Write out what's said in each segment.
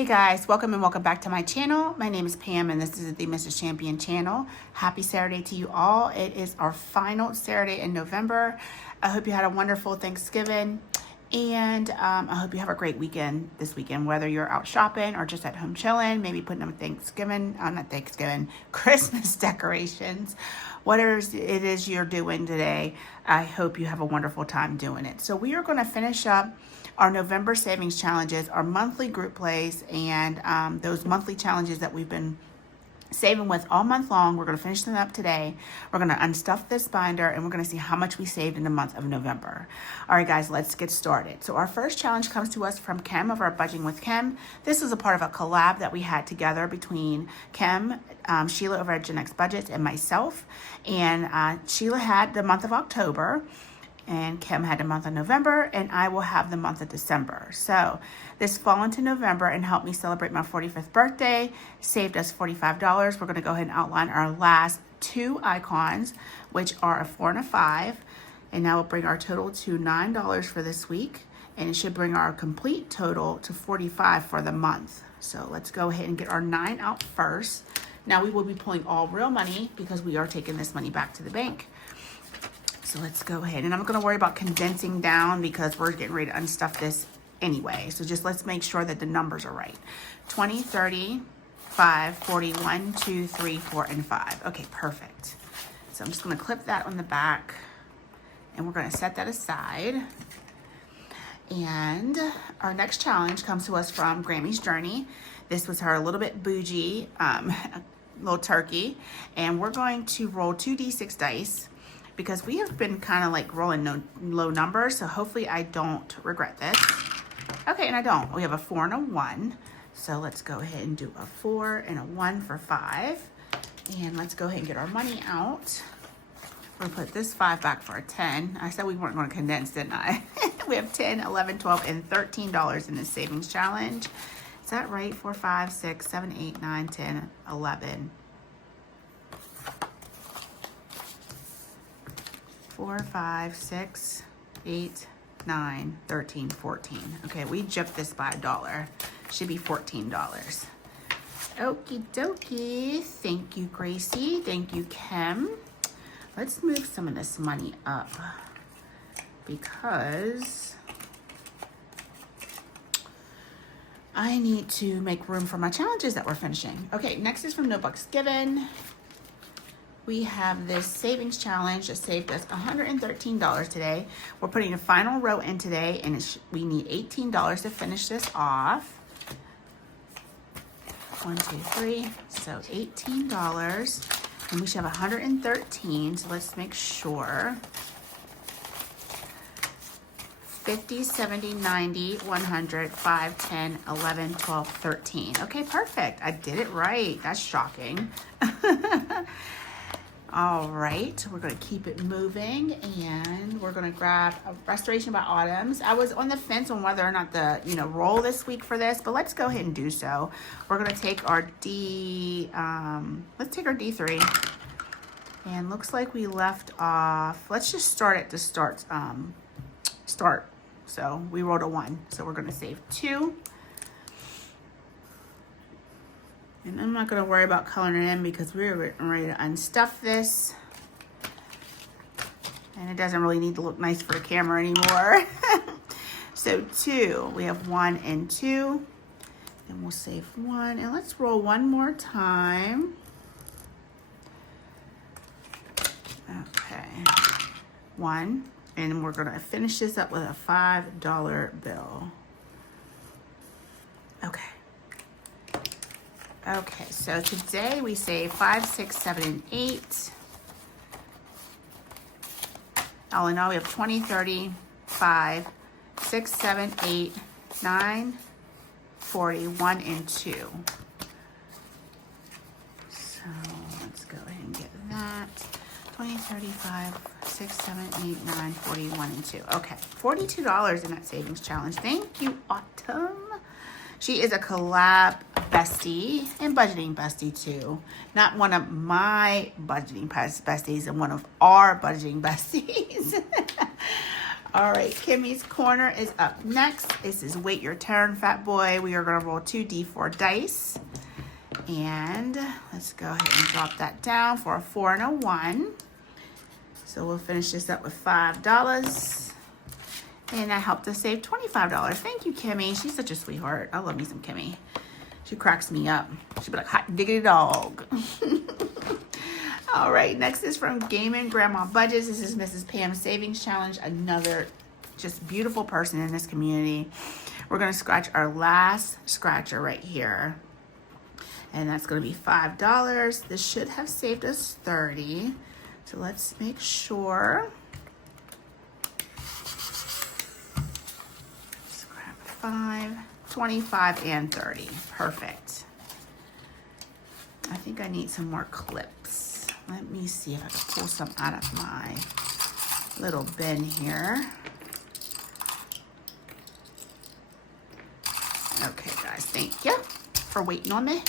Hey guys, welcome and welcome back to my channel. My name is Pam and this is the Mrs. Champion channel. Happy Saturday to you all. It is our final Saturday in November. I hope you had a wonderful Thanksgiving and I hope you have a great weekend this weekend, whether you're out shopping or just at home chilling, maybe putting up Christmas decorations. Whatever it is you're doing today, I hope you have a wonderful time doing it. So we are going to finish up our November savings challenges, our monthly group plays, and those monthly challenges that we've been saving with all month long. We're going to finish them up today. We're going to unstuff this binder and we're going to see how much we saved in the month of November. All right, guys, let's get started. So our first challenge comes to us from Kim of our Budgeting with Kim. This is a part of a collab that we had together between Kim, Sheila over at Gen X Budgets, and myself. And Sheila had the month of October, and Kim had the month of November, and I will have the month of December. So this fall into November and helped me celebrate my 45th birthday, saved us $45. We're gonna go ahead and outline our last two icons, which are a 4 and a 5. And now we'll bring our total to $9 for this week. And it should bring our complete total to $45 for the month. So let's go ahead and get our 9 out first. Now we will be pulling all real money because we are taking this money back to the bank. So let's go ahead, and I'm going to worry about condensing down because we're getting ready to unstuff this anyway. So just let's make sure that the numbers are right. 20, 30, 5, 40, 1, 2, 3, 4, and 5. Okay, perfect. So I'm just going to clip that on the back, and we're going to set that aside. And our next challenge comes to us from Grammy's Journey. This was her little bit bougie little turkey, and we're going to roll 2d6 dice, because we have been kind of like rolling low numbers, so hopefully I don't regret this. Okay, and I don't. We have a 4 and a 1. So let's go ahead and do a 4 and a 1 for 5. And let's go ahead and get our money out. We'll put this 5 back for a 10. I said we weren't going to condense, didn't I? We have 10, 11, 12, and $13 in this savings challenge. Is that right? 4, 5, 6, 7, 8, 9, 10, 11. 4, 5, 6, 8, 9, 13, 14. Okay, we gypped this by $1. Should be $14. Okie dokie. Thank you, Gracie. Thank you, Kim. Let's move some of this money up because I need to make room for my challenges that we're finishing. Okay, next is from Notebooks Given. We have this savings challenge that saved us $113 today. We're putting a final row in today, and we need $18 to finish this off. 1, 2, 3, so $18, and we should have 113. So let's make sure. 50, 70, 90, 100, 5, 10, 11, 12, 13. Okay, perfect. I did it right. That's shocking. All right, we're going to keep it moving, and we're going to grab a Restoration by Autumn's. I was on the fence on whether or not to, roll this week for this, but let's go ahead and do so. We're going to take our let's take our D3, and looks like we left off. Let's just start at the start. So we rolled a 1, so we're going to save 2. And I'm not going to worry about coloring it in because we're ready to unstuff this. And it doesn't really need to look nice for the camera anymore. So 2, we have 1 and 2. And we'll save 1. And let's roll one more time. Okay. 1. And we're going to finish this up with a $5 bill. Okay. Okay, so today we save 5, 6, 7, and 8. All in all, we have 20, 30, 5, 6, 7, 8, 9, 40, 1, and 2. So let's go ahead and get that. 20, 35, 6, 7, 8, 9, 40, 1, and 2. Okay, $42 in that savings challenge. Thank you, Autumn. She is a collab bestie and budgeting bestie too. Not one of my budgeting besties and one of our budgeting besties. All right, Kimmy's Corner is up next. This is Wait Your Turn, Fat Boy. We are going to roll 2 D4 dice. And let's go ahead and drop that down for a 4 and a 1. So we'll finish this up with $5. And that helped us save $25. Thank you, Kimmy. She's such a sweetheart. I love me some Kimmy. She cracks me up. She'll be like, hot diggity dog. All right, next is from Gaming Grandma Budgets. This is Mrs. Pam's Savings Challenge, another just beautiful person in this community. We're going to scratch our last scratcher right here. And that's going to be $5. This should have saved us $30. So let's make sure. Scrap 5, 25, and 30. Perfect. I think I need some more clips. Let me see if I can pull some out of my little bin here. Okay, guys, thank you for waiting on me.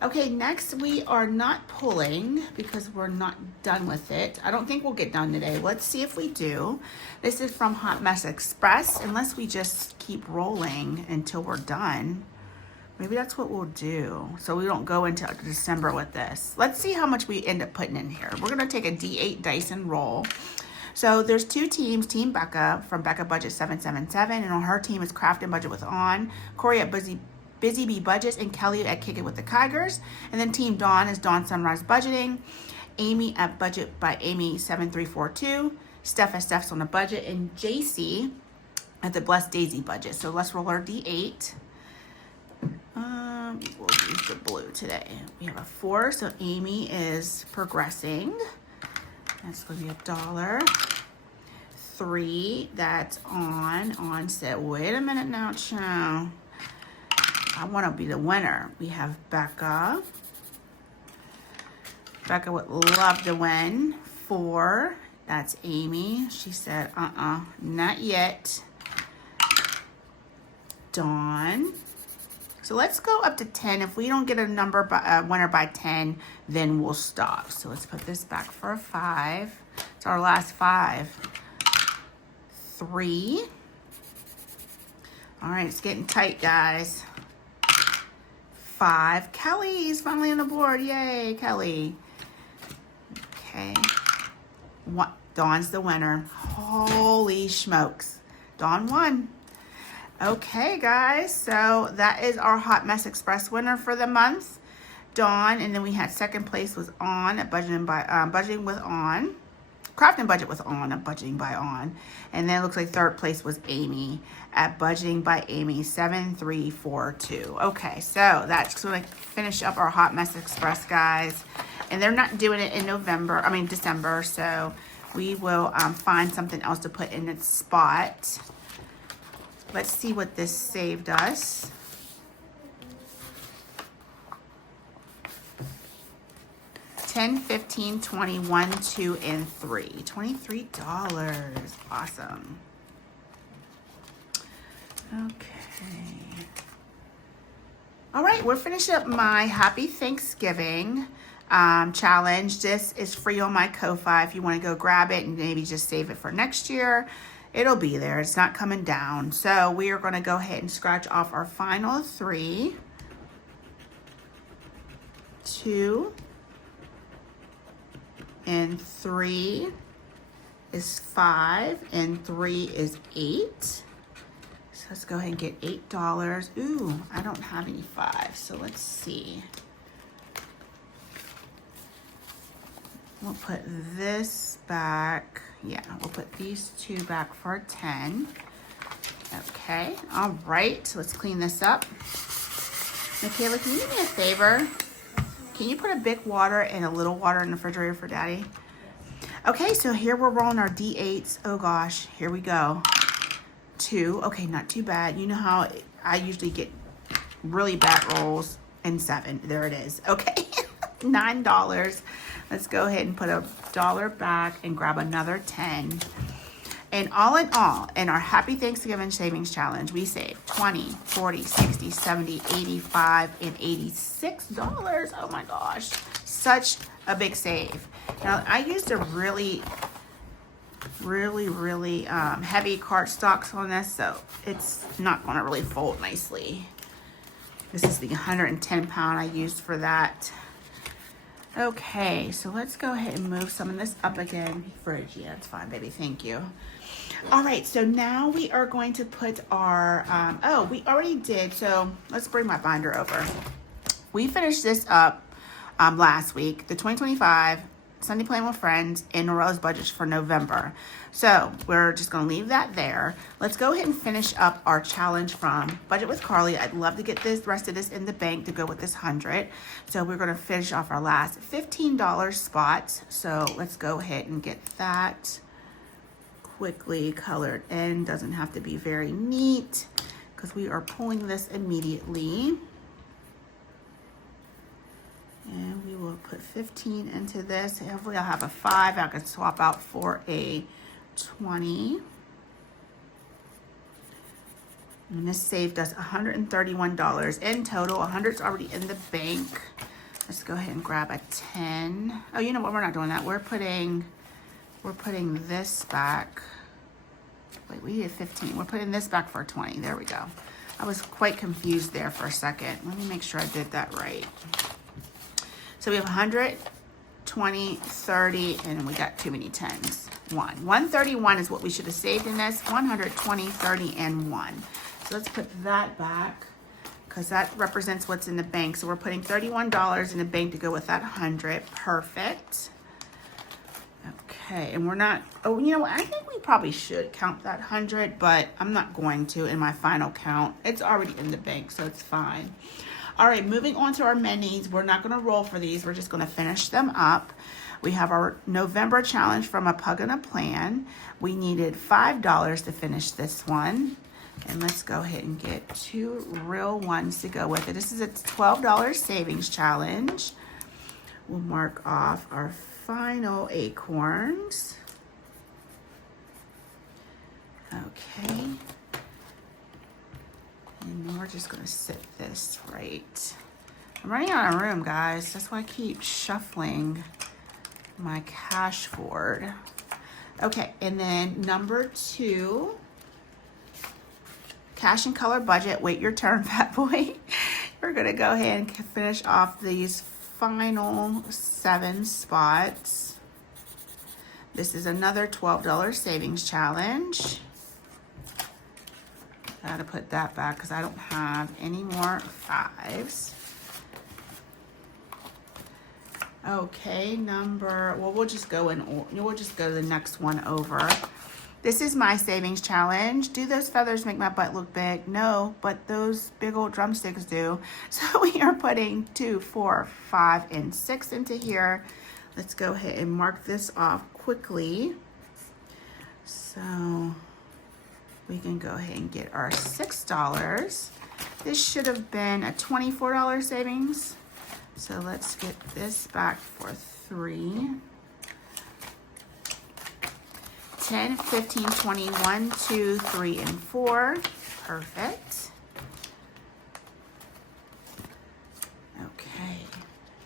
Okay, next we are not pulling because we're not done with it. I don't think we'll get done today. Let's see if we do. This is from Hot Mess Express, unless we just keep rolling until we're done. Maybe that's what we'll do. So we don't go into December with this. Let's see how much we end up putting in here. We're gonna take a D8 dice and roll. So there's 2 teams, Team Becca from Becca Budget 777, and on her team is Craft and Budget with On, Corey at Busy Bee Budgets, and Kelly at Kick It with the Kygers. And then Team Dawn is Dawn Sunrise Budgeting, Amy at Budget by Amy 7342, Steph at Steph's on a Budget, and JC at the Blessed Daisy Budget. So let's roll our D8. We'll use the blue today. We have a 4, so Amy is progressing. That's going to be $1. 3, that's on said, wait a minute now, child. I want to be the winner. We have Becca. Becca would love to win. 4, that's Amy. She said, not yet. Dawn. So let's go up to 10. If we don't get a number by winner by 10, then we'll stop. So let's put this back for a 5. It's our last 5. 3. All right, it's getting tight, guys. 5. Kelly's finally on the board. Yay, Kelly. Okay. What? Dawn's the winner. Holy smokes. Dawn won. Okay, guys, so that is our Hot Mess Express winner for the month, Dawn. And then we had second place was On at Budgeting with On, Craft and Budget with On at Budgeting by On. And then it looks like third place was Amy at Budgeting by Amy 7342. Okay, so that's going to finish up our Hot Mess Express, guys. And they're not doing it in December, so we will find something else to put in its spot. Let's see what this saved us. $10, $15, $21, $2, and $3. $23. Awesome. Okay. All right, we're finishing up my Happy Thanksgiving challenge. This is free on my Ko-Fi if you want to go grab it and maybe just save it for next year. It'll be there. It's not coming down. So we are going to go ahead and scratch off our final 3. 2 and 3 is 5 and 3 is 8. So let's go ahead and get $8. Ooh, I don't have any 5. So let's see. We'll put this back. Yeah, we'll put these 2 back for 10. Okay, all right, so let's clean this up. Michaela, can you do me a favor? Can you put a big water and a little water in the refrigerator for Daddy? Okay, so here we're rolling our D8s. Oh gosh, here we go. 2, okay, not too bad. You know how I usually get really bad rolls. And 7, there it is. Okay, $9. Let's go ahead and put $1 back and grab another 10. And all in all, in our Happy Thanksgiving Savings Challenge, we saved $20, $40, $60, $70, $85, and $86. Oh my gosh, such a big save. Now, I used a really really heavy cardstocks on this, so it's not going to really fold nicely. This is the 110 pound I used for that. Okay, so let's go ahead and move some of this up again. Fridge, yeah, it's fine, baby, thank you. All right, so now we are going to put our, oh, we already did, so let's bring my binder over. We finished this up last week, the 2025 Sunday Playing with Friends and Norella's budgets for November. So we're just going to leave that there. Let's go ahead and finish up our challenge from Budget with Carly. I'd love to get the rest of this in the bank to go with this 100. So we're going to finish off our last $15 spots. So let's go ahead and get that quickly colored in. Doesn't have to be very neat because we are pulling this immediately. And we will put 15 into this. Hopefully I'll have a 5 I can swap out for a 20. And this saved us $131 in total. 100's already in the bank. Let's go ahead and grab a 10. Oh, you know what? We're not doing that. We're putting this back. Wait, we did 15. We're putting this back for a 20. There we go. I was quite confused there for a second. Let me make sure I did that right. So we have 100, 20, 30, and we got too many 10s. 131 is what we should have saved in this. 120, 30, and 1. So let's put that back because that represents what's in the bank. So we're putting $31 in the bank to go with that 100. Perfect. Okay, and we're not, oh, you know what? I think we probably should count that 100, but I'm not going to in my final count. It's already in the bank, so it's fine. All right, moving on to our minis. We're not going to roll for these. We're just going to finish them up. We have our November challenge from A Pug and a Plan. We needed $5 to finish this one. And let's go ahead and get 2 real ones to go with it. This is a $12 savings challenge. We'll mark off our final acorns. Okay. And we're just gonna sit this right. I'm running out of room, guys. That's why I keep shuffling my cash forward. Okay, and then number 2, cash and color budget. Wait your turn, fat boy. We're gonna go ahead and finish off these final 7 spots. This is another $12 savings challenge. I gotta put that back because I don't have any more 5s. Okay, we'll just go to the next one over. This is my savings challenge. Do those feathers make my butt look big? No, but those big old drumsticks do. So we are putting 2, 4, 5, and 6 into here. Let's go ahead and mark this off quickly. So we can go ahead and get our $6. This should have been a $24 savings. So let's get this back for 3. 10, 15, 20, 1, 2, 3, and 4. Perfect. Okay.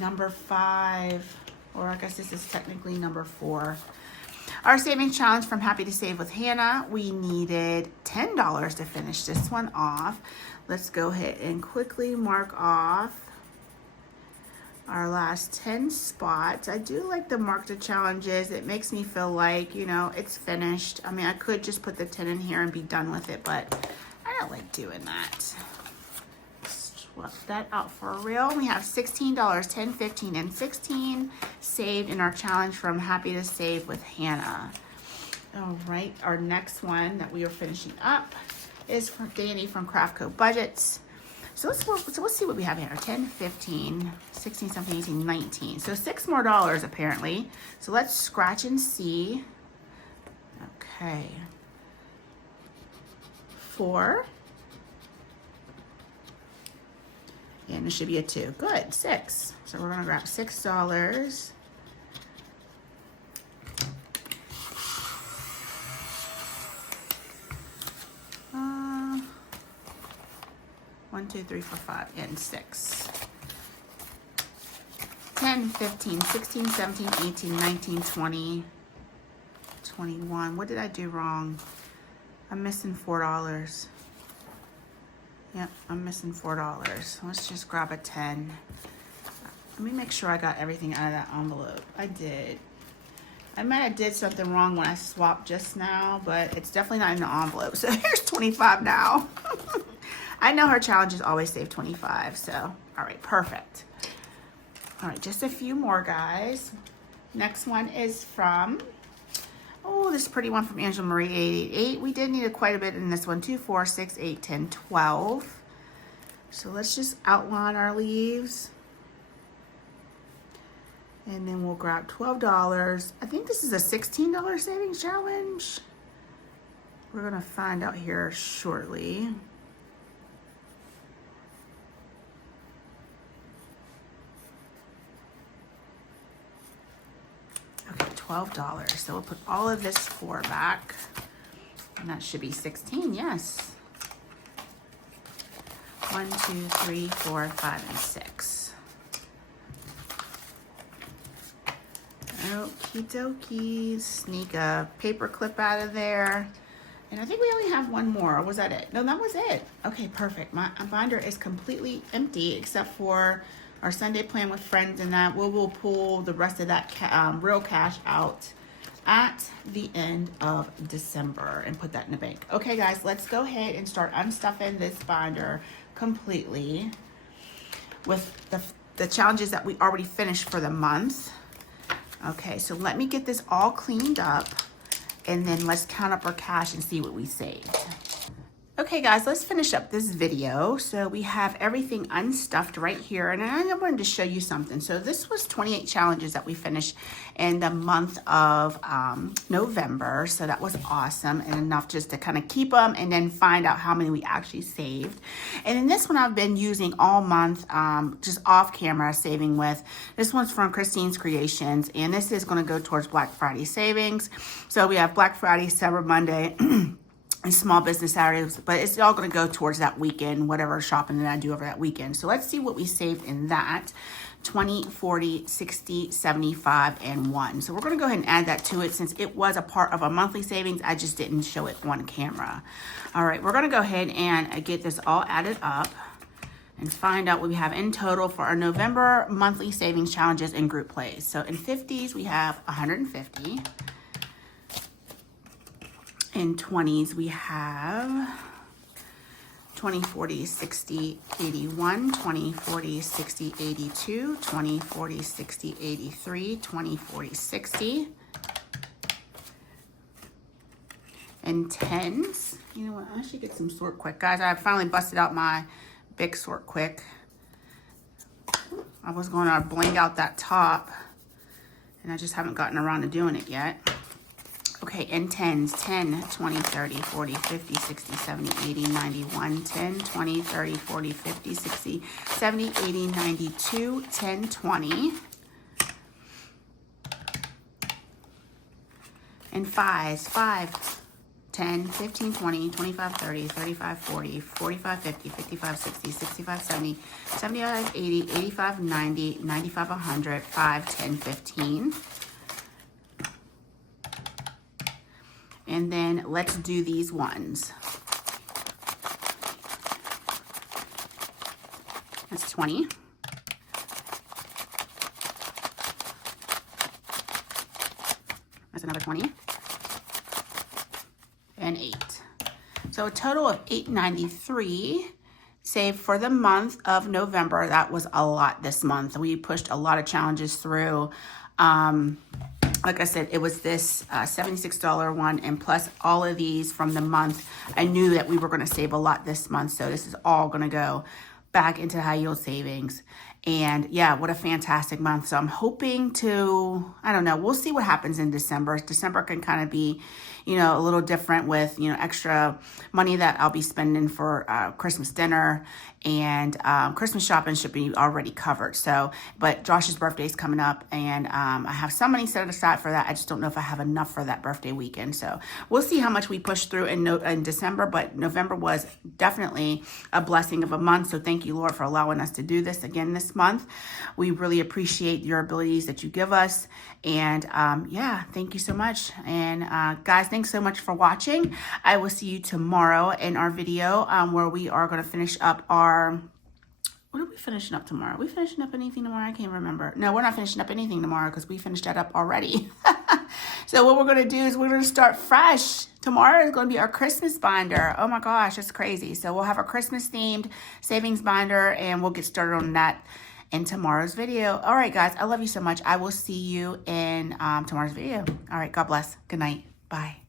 Number 5, or I guess this is technically number 4. Our savings challenge from Happy to Save with Hannah. We needed $10 to finish this one off. Let's go ahead and quickly mark off our last 10 spots. I do like the mark the challenges. It makes me feel like, you know, it's finished. I mean, I could just put the 10 in here and be done with it, but I don't like doing that. Swap that out for real. We have $16, 10, 15, and 16 saved in our challenge from Happy to Save with Hannah. All right, our next one that we are finishing up is from Danny from Craftco Budgets. So let's see what we have here. 10, 15, 16, 17, 18, 19. So $6 more apparently. So let's scratch and see. Okay. 4. And it should be a 2. Good, 6. So we're gonna grab $6. 1, 2, 3, 4, 5, and 6. 10, 15, 16, 17, 18, 19, 20, 21. What did I do wrong? I'm missing $4. Yep, I'm missing $4. Let's just grab a 10. Let me make sure I got everything out of that envelope. I did. I might have did something wrong when I swapped just now, but it's definitely not in the envelope. So here's 25 now. I know her challenges always save 25, so all right, perfect. All right, just a few more, guys. Next one is from, oh, this pretty one from Angela Marie 888. We did need quite a bit in this one. 2, 4, 6, 8, 10, 12. So let's just outline our leaves. And then we'll grab $12. I think this is a $16 savings challenge. We're gonna find out here shortly. Okay, $12. So we'll put all of this 4 back. And that should be 16, yes. 1, 2, 3, 4, 5, and 6. Okie dokie. Sneak a paper clip out of there. And I think we only have one more. Or was that it? No, that was it. Okay, perfect. My binder is completely empty except for our Sunday plan with friends and that. We'll pull the rest of that real cash out at the end of December and put that in the bank. Okay, guys, let's go ahead and start unstuffing this binder completely with the challenges that we already finished for the month. Okay, so let me get this all cleaned up and then let's count up our cash and see what we saved. Okay guys, let's finish up this video. So we have everything unstuffed right here, and I wanted to show you something. So this was 28 challenges that we finished in the month of November. So that was awesome, and enough just to kind of keep them and then find out how many we actually saved. And then this one I've been using all month, just off camera saving with. This one's from Christine's Creations, and this is going to go towards Black Friday savings. So we have Black Friday, Cyber Monday, and Small Business Saturdays, but it's all going to go towards that weekend, whatever shopping that I do over that weekend. So let's see what we saved in that. 20, 40, 60, 75, and 1. So we're going to go ahead and add that to it since it was a part of a monthly savings. I just didn't show it on camera. All right, we're going to go ahead and get this all added up and find out what we have in total for our November monthly savings challenges and group plays. So in 50s, we have 150. In 20s, we have 20, 40, 60, 81, 20, 40, 60, 82, 20, 40, 60, 83, 20, 40, 60. In 10s, you know what, I should get some Sort Quick. Guys, I finally busted out my big Sort Quick. I was going to blank out that top, and I just haven't gotten around to doing it yet. Okay, in 10s, 10, 20, 30, 40, 50, 60, 70, 80, 90, 1, 10, 20, 30, 40, 50, 60, 70, 80, 92, 10, 20. In 5s, 5, 10, 15, 20, 25, 30, 35, 40, 45, 50, 55, 60, 65, 70, 75, 80, 85, 90, 95, 100, 5, 10, 15. And then let's do these ones. That's 20. That's another 20. And 8. So a total of $893 saved for the month of November. That was a lot this month. We pushed a lot of challenges through. Like I said, it was this $76 one, and plus all of these from the month. I knew that we were going to save a lot this month, so this is all going to go back into high yield savings. And yeah, what a fantastic month. So I'm hoping to, I don't know, we'll see what happens in December. December can kind of be, you know, a little different with, you know, extra money that I'll be spending for Christmas dinner, and Christmas shopping should be already covered. So, but Josh's birthday is coming up, and I have some money set aside for that. I just don't know if I have enough for that birthday weekend. So we'll see how much we push through in December, but November was definitely a blessing of a month. So thank you, Lord, for allowing us to do this again this month. We really appreciate your abilities that you give us. And yeah, thank you so much. And guys, thanks so much for watching. I will see you tomorrow in our video where we are going to finish up our, what are we finishing up tomorrow? Are we finishing up anything tomorrow? I can't remember. No, we're not finishing up anything tomorrow because we finished that up already. So what we're going to do is we're going to start fresh. Tomorrow is going to be our Christmas binder. Oh my gosh, it's crazy. So we'll have a Christmas themed savings binder, and we'll get started on that in tomorrow's video. All right, guys, I love you so much. I will see you in tomorrow's video. All right, God bless. Good night. Bye.